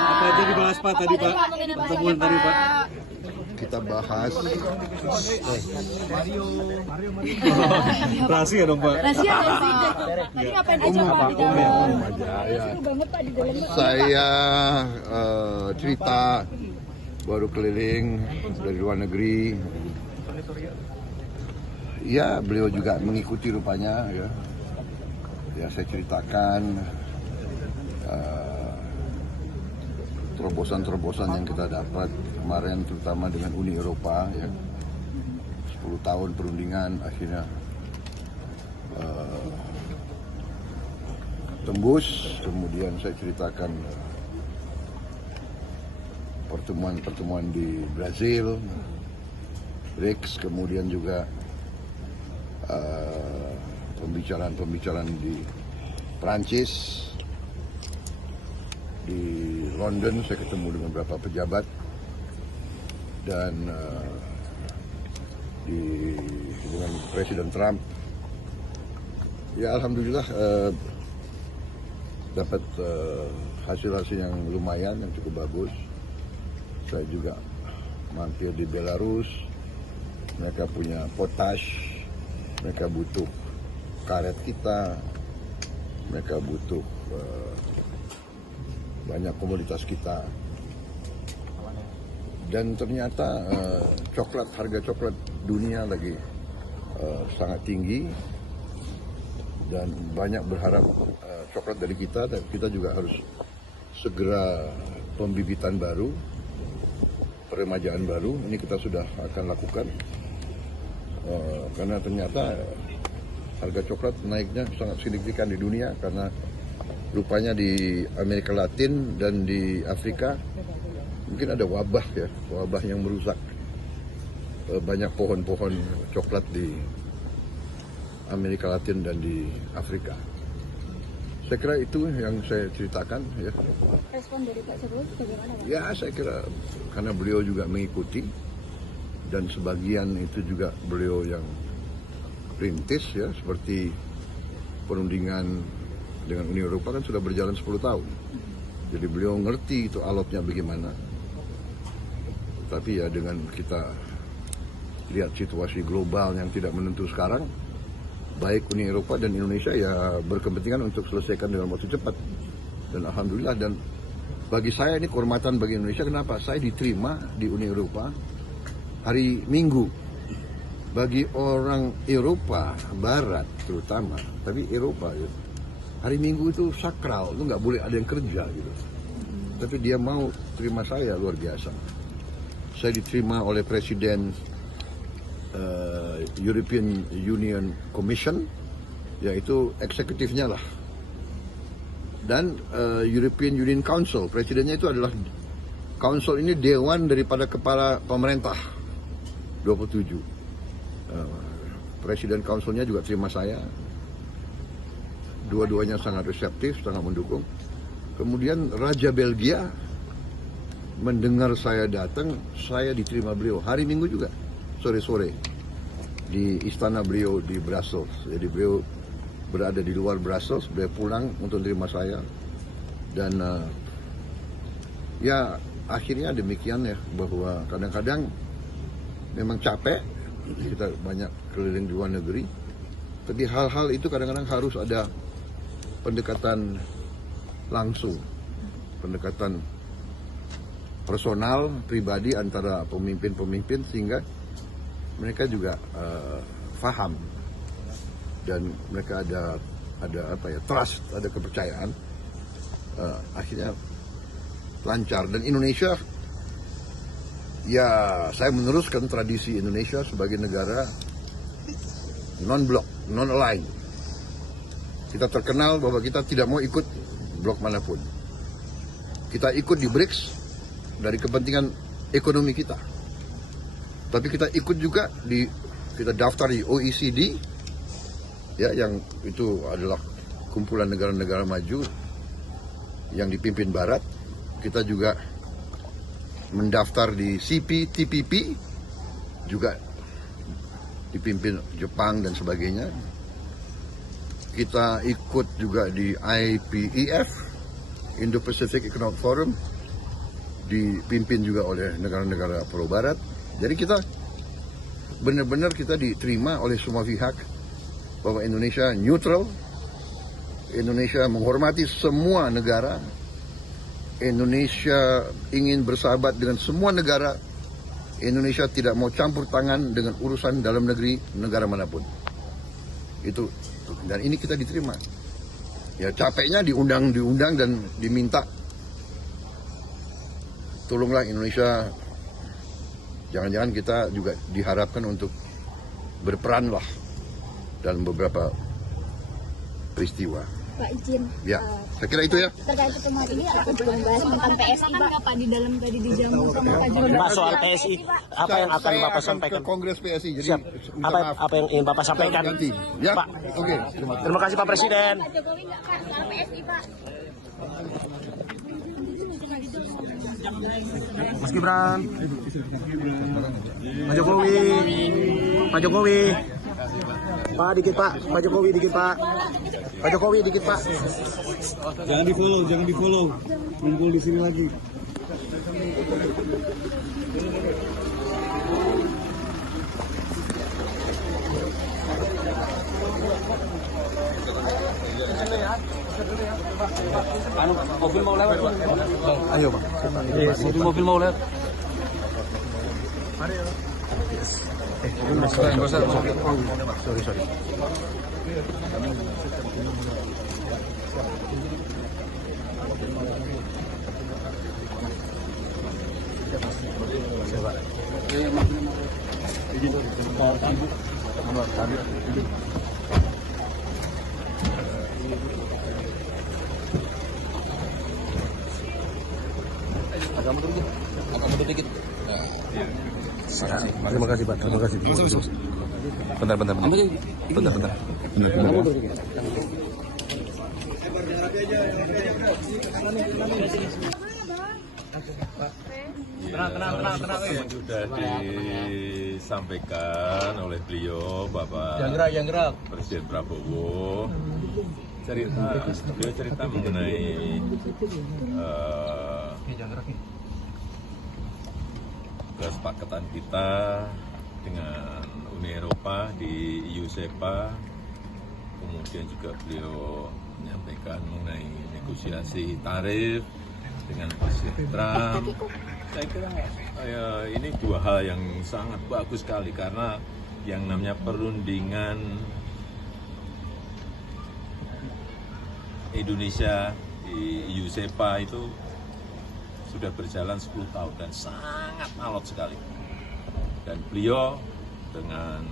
Apa aja dibahas Pak tadi Pak? Pertemuan tadi Pak. Kita bahas Rahasia dong Pak. Rahasia. Tadi ngapain aja Pak di dalam? Seru banget Pak di dalam. saya cerita baru keliling dari luar negeri. Ya, beliau juga mengikuti rupanya ya. Ya, saya ceritakan terobosan-terobosan yang kita dapat kemarin, terutama dengan Uni Eropa ya. 10 tahun perundingan akhirnya tembus. Kemudian saya ceritakan pertemuan-pertemuan di Brazil, BRICS, kemudian juga pembicaraan di Prancis, di London saya ketemu dengan beberapa pejabat, dan dengan Presiden Trump. Ya alhamdulillah dapat hasil-hasil yang lumayan, yang cukup bagus. Saya juga mampir di Belarus, mereka punya potash, mereka butuh karet kita, mereka butuh banyak komoditas kita. Dan ternyata harga coklat dunia lagi sangat tinggi, dan banyak berharap coklat dari kita, dan kita juga harus segera pembibitan baru, peremajaan baru. Ini kita sudah akan lakukan karena ternyata harga coklat naiknya sangat signifikan di dunia, karena rupanya di Amerika Latin dan di Afrika mungkin ada wabah yang merusak banyak pohon-pohon coklat di Amerika Latin dan di Afrika. Saya kira itu yang saya ceritakan ya. Respon dari Pak Jokowi bagaimana Pak? Ya, saya kira karena beliau juga mengikuti, dan sebagian itu juga beliau yang rintis ya, seperti perundingan dengan Uni Eropa kan sudah berjalan 10 tahun. Jadi beliau ngerti itu alotnya bagaimana. Tapi ya dengan kita lihat situasi global yang tidak menentu sekarang, baik Uni Eropa dan Indonesia ya berkepentingan untuk selesaikan dalam waktu cepat. Dan alhamdulillah, dan bagi saya ini kehormatan bagi Indonesia. Kenapa? Saya diterima di Uni Eropa hari Minggu. Bagi orang Eropa Barat terutama, tapi Eropa ya, hari Minggu itu sakral, itu nggak boleh ada yang kerja gitu. Tapi dia mau terima saya, luar biasa. Saya diterima oleh Presiden European Union Commission, yaitu eksekutifnya lah. Dan European Union Council, presidennya itu adalah council ini dewan daripada kepala pemerintah 27. Presiden councilnya juga terima saya. Dua-duanya sangat reseptif, sangat mendukung. Kemudian Raja Belgia mendengar saya datang, saya diterima beliau hari Minggu juga, sore-sore di istana beliau di Brussels. Jadi beliau berada di luar Brussels, beliau pulang untuk menerima saya. Dan ya akhirnya demikian ya, bahwa kadang-kadang memang capek, kita banyak keliling di luar negeri, tapi hal-hal itu kadang-kadang harus ada pendekatan langsung, pendekatan personal, pribadi antara pemimpin-pemimpin, sehingga mereka juga paham dan mereka ada apa ya, trust, ada kepercayaan, akhirnya lancar. Dan Indonesia, ya saya meneruskan tradisi Indonesia sebagai negara non-blok, non-aligned. Kita terkenal bahwa kita tidak mau ikut blok manapun. Kita ikut di BRICS dari kepentingan ekonomi kita. Tapi kita ikut juga kita daftar di OECD, ya, yang itu adalah kumpulan negara-negara maju yang dipimpin Barat. Kita juga mendaftar di CPTPP, juga dipimpin Jepang dan sebagainya. kita ikut juga di IPEF, Indo-Pacific Economic Forum, dipimpin juga oleh negara-negara Pulau Barat. Jadi kita benar-benar kita diterima oleh semua pihak bahwa Indonesia neutral, Indonesia menghormati semua negara, Indonesia ingin bersahabat dengan semua negara, Indonesia tidak mau campur tangan dengan urusan dalam negeri negara manapun. Itu, dan ini kita diterima. Ya capeknya diundang dan diminta, tolonglah Indonesia, jangan-jangan kita juga diharapkan untuk berperan lah dalam beberapa peristiwa. Pak izin. Ya, saya kira itu ya. Terkait pertemuan ini apa belum bahas tentang PSI nggak Pak di dalam tadi dijamu sama Pak Jokowi? Pak, soal PSI, apa yang akan Bapak sampaikan? Ke Kongres PSI, jadi Siap. Apa yang ingin Bapak sampaikan? nanti. Ya, Pak. Oke. Terima kasih Pak Presiden. Pak Jokowi nggak kan soal PSI Pak? Mas Gibran, Pak Jokowi, Pak dikit Pak, Pak Jokowi dikit Pak, Pak Jokowi dikit Pak. Jangan di follow, ngumpul di sini lagi. Mobil mau lewat Pak. Ayo Pak. Mobil mau lewat. Sorry. Agak mundur dikit. Terima kasih Pak. Terima kasih. Bentar. Tenang. Sudah disampaikan oleh beliau Bapak Presiden Prabowo. Beliau cerita mengenai kesepakatan kita dengan Uni Eropa di USEPA. Kemudian juga beliau menyampaikan mengenai negosiasi tarif dengan Presiden Trump. Saya kira ini dua hal yang sangat bagus sekali, karena yang namanya perundingan Indonesia di USEPA itu sudah berjalan 10 tahun dan sangat alot sekali. Dan beliau dengan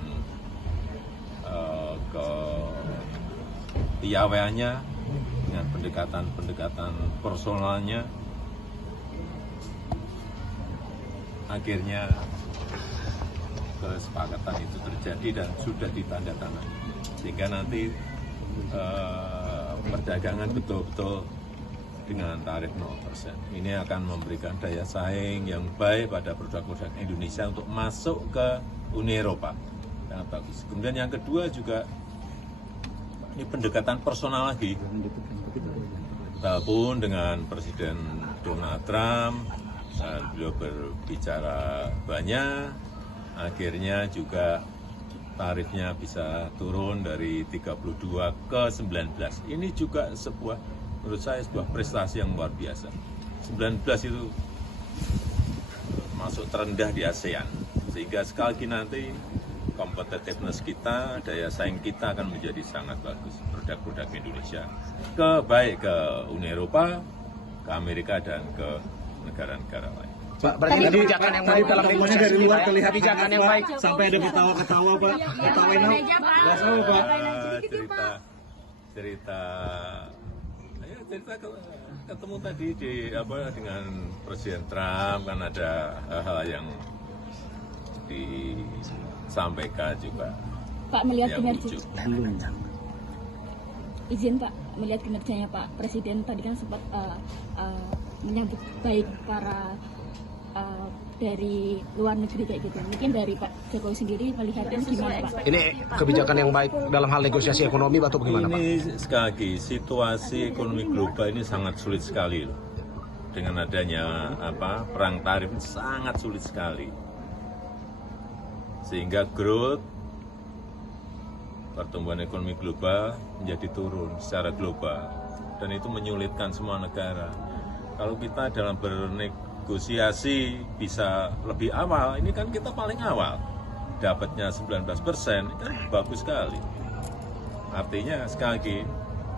kepiawaiannya, dengan pendekatan personalnya, akhirnya kesepakatan itu terjadi dan sudah ditandatangani. Sehingga nanti perdagangan betul-betul dengan tarif 0%. Ini akan memberikan daya saing yang baik pada produk-produk Indonesia untuk masuk ke Uni Eropa. Sangat bagus. Kemudian yang kedua juga, ini pendekatan personal lagi. Walaupun dengan Presiden Donald Trump, dan beliau berbicara banyak, akhirnya juga tarifnya bisa turun dari 32 ke 19. Ini juga menurut saya sebuah prestasi yang luar biasa. 19 itu masuk terendah di ASEAN. Sehingga sekali lagi nanti competitiveness kita, daya saing kita akan menjadi sangat bagus. Produk-produk Indonesia baik ke Uni Eropa, ke Amerika, dan ke negara-negara lain. Pak, berarti kebijakan yang baik dalam negosiasi dari luar kita, terlihat kebijakan yang baik. sampai ada ketawa-ketawa Pak. Ketawain apa? Nggak tahu Pak. Cerita ketemu tadi dengan Presiden Trump, kan ada hal-hal yang disampaikan juga. Pak melihat yang kinerja. lucu. Izin Pak, melihat kinerjanya Pak Presiden tadi kan sempat menyambut baik para dari luar negeri kayak gitu. Mungkin dari Pak Jokowi sendiri melihatnya gimana Pak? Ini kebijakan yang baik dalam hal negosiasi ekonomi atau bagaimana Pak? Ini sekali lagi situasi ekonomi global ini sangat sulit sekali loh. Dengan adanya perang tarif sangat sulit sekali. Sehingga growth pertumbuhan ekonomi global menjadi turun secara global dan itu menyulitkan semua negara. Kalau kita dalam bernegosiasi bisa lebih awal, ini kan kita paling awal dapatnya 19%, ini kan bagus sekali. Artinya sekali lagi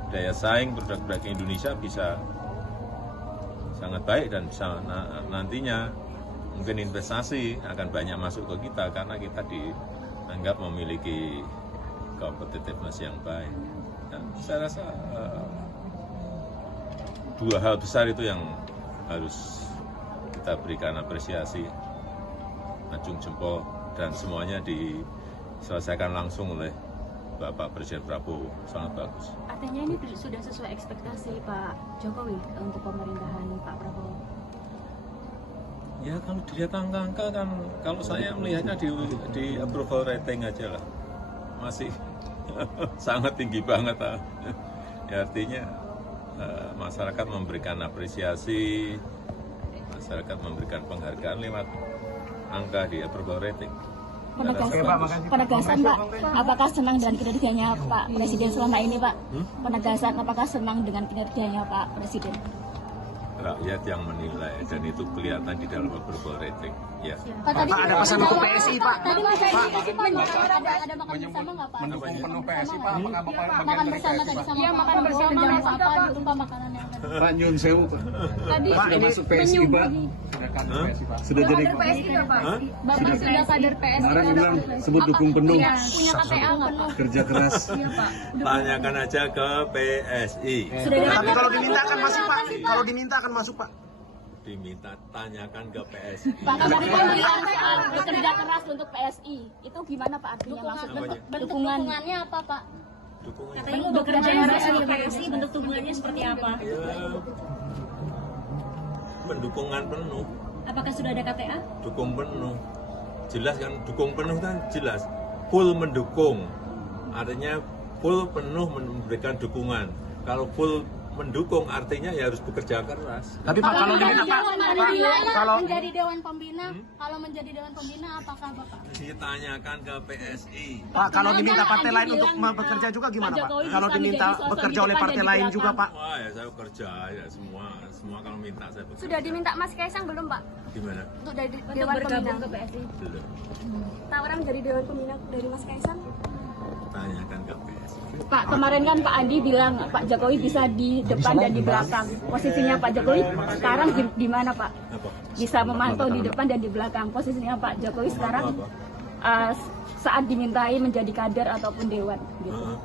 daya saing produk-produk Indonesia bisa sangat baik dan bisa nantinya mungkin investasi akan banyak masuk ke kita karena kita dianggap memiliki competitiveness yang baik. Dan saya rasa dua hal besar itu yang harus kita berikan apresiasi, acung jempol, dan semuanya diselesaikan langsung oleh Bapak Presiden Prabowo. Sangat bagus. Artinya ini sudah sesuai ekspektasi Pak Jokowi untuk pemerintahan Pak Prabowo? Ya kalau dilihat angka-angka kan, kalau saya melihatnya di approval rating aja lah, masih sangat tinggi banget. Ya, artinya masyarakat memberikan apresiasi, masyarakat memberikan penghargaan lewat angka di approval rating. Penegasan Pak, apakah senang dengan kinerjanya Pak Presiden selama ini Pak? Penegasan, apakah senang dengan kinerjanya Pak Presiden? Rakyat yang menilai dan itu kelihatan di dalam approval rating. Ya. Pak, tadi ada pesan untuk PSI Pak. Tadi Mas Edi ada makan bersama nggak Pak? Mendukung penuh PSI Pak. Makan bersama tadi sama Pak. Makan bersama apa gitu Pak makanannya? Pak Nyun Sewu Pak. Tadi Sudah masuk PSI Pak. Sudah jadi PSI Pak. Bapak sudah kader PSI. Sekarang bilang sebut dukung penuh. Punya KTA nggak Pak? Kerja keras. Tanyakan aja ke PSI. Tapi kalau diminta akan masuk Pak. Kalau diminta akan masuk Pak. Diminta tanyakan ke PSI. Pak, tadi kan bilang bekerja keras untuk PSI. Itu gimana Pak artinya maksudnya? Bentuk dukungannya apa Pak? Dukungan. Katanya bekerja keras untuk PSI, bentuk dukungannya seperti apa? Ya, pendukungan penuh. Apakah sudah ada KTA? Dukung penuh. Jelas kan, dukung penuh kan jelas. Full mendukung. Artinya full penuh memberikan dukungan. Kalau full mendukung artinya ya harus bekerja keras. Tapi Pak kalau diminta Pak, kalau menjadi Dewan Pembina, kalau menjadi Dewan Pembina apakah Bapak? Ditanyakan ke PSI. Pak kalau diminta partai lain untuk bekerja juga gimana Pak? Kalau diminta bekerja oleh partai lain juga Pak? Wah ya saya bekerja ya semua kalau minta saya bekerja. Sudah diminta Mas Kaisang belum Pak? Gimana? Untuk dari Dewan Pembina ke PSI. Belum. Tawaran dari Dewan Pembina dari Mas Kaisang? Tanyakan ke PSI. Pak, kemarin kan Pak Andi bilang Pak Jokowi bisa di depan dan di belakang. Posisinya Pak Jokowi sekarang di mana Pak? Bisa memantau di depan dan di belakang. Posisinya Pak Jokowi sekarang saat dimintai menjadi kader ataupun dewan gitu.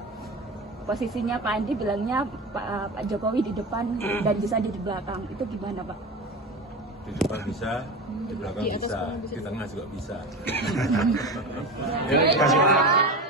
Posisinya Pak Andi bilangnya Pak Jokowi di depan dan bisa di belakang. Itu gimana Pak? Di depan bisa, di belakang bisa, di tengah juga bisa. Terima kasih Pak.